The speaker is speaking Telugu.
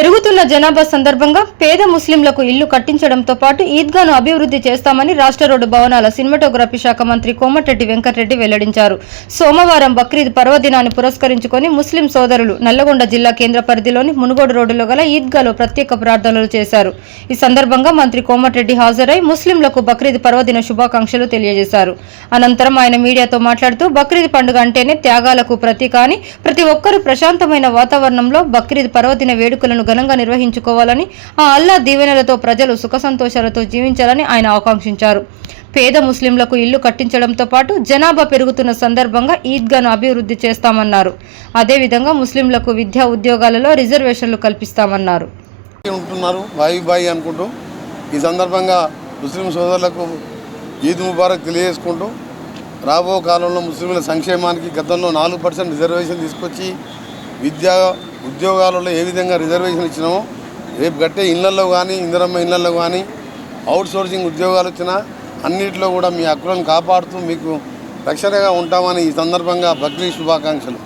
పెరుగుతున్న జనాభా సందర్భంగా పేద ముస్లింలకు ఇల్లు కట్టించడంతో పాటు ఈద్గాను అభివృద్ధి చేస్తామని రాష్ట్ర రోడ్డు భవనాల సినిమాటోగ్రఫీ శాఖ మంత్రి కోమటిరెడ్డి వెంకటరెడ్డి వెల్లడించారు. సోమవారం బక్రీద్ పర్వదినాన్ని పురస్కరించుకొని ముస్లిం సోదరులు నల్లగొండ జిల్లా కేంద్ర పరిధిలోని మునుగోడు రోడ్డులో గల ఈద్గాలో ప్రత్యేక ప్రార్థనలు చేశారు. ఈ సందర్భంగా మంత్రి కోమటిరెడ్డి హాజరై ముస్లింలకు బక్రీద్ పర్వదిన శుభాకాంక్షలు తెలియజేశారు. అనంతరం ఆయన మీడియాతో మాట్లాడుతూ బక్రీద్ పండుగ అంటేనే త్యాగాలకు ప్రతీక అని ప్రతి ఒక్కరూ ప్రశాంతమైన వాతావరణంలో బక్రీద్ పర్వదిన వేడుకలను ఘనంగా నిర్వహించుకోవాలని, ఆ అల్లా దీవెనలతో ప్రజలు సుఖ సంతోషాలతో జీవించాలని ఆయన ఆకాంక్షించారు. పేద ముస్లింలకు ఇల్లు కట్టించడంతో పాటు జనాభా పెరుగుతున్న సందర్భంగా ఈద్గాను అభివృద్ధి చేస్తామన్నారు. అదేవిధంగా ముస్లింలకు విద్యా ఉద్యోగాలలో రిజర్వేషన్లు కల్పిస్తామన్నారు. ఈ సందర్భంగా ముస్లిం సోదరులకు ఈద్ ముబారక్ తెలియజేసుకుంటూ రాబో కాలంలో ముస్లింల సంక్షేమానికి గతంలో 4% రిజర్వేషన్ తీసుకొచ్చి విద్యా ఉద్యోగాలలో ఏ విధంగా రిజర్వేషన్ ఇచ్చినామో రేపు కట్టే ఇళ్లలో కానీ ఇందిరమ్మ ఇళ్లలో కానీ అవుట్ సోర్సింగ్ ఉద్యోగాలు వచ్చినా అన్నింటిలో కూడా మీ హక్కులను కాపాడుతూ మీకు రక్షణగా ఉంటామని ఈ సందర్భంగా బక్రీద్ శుభాకాంక్షలు.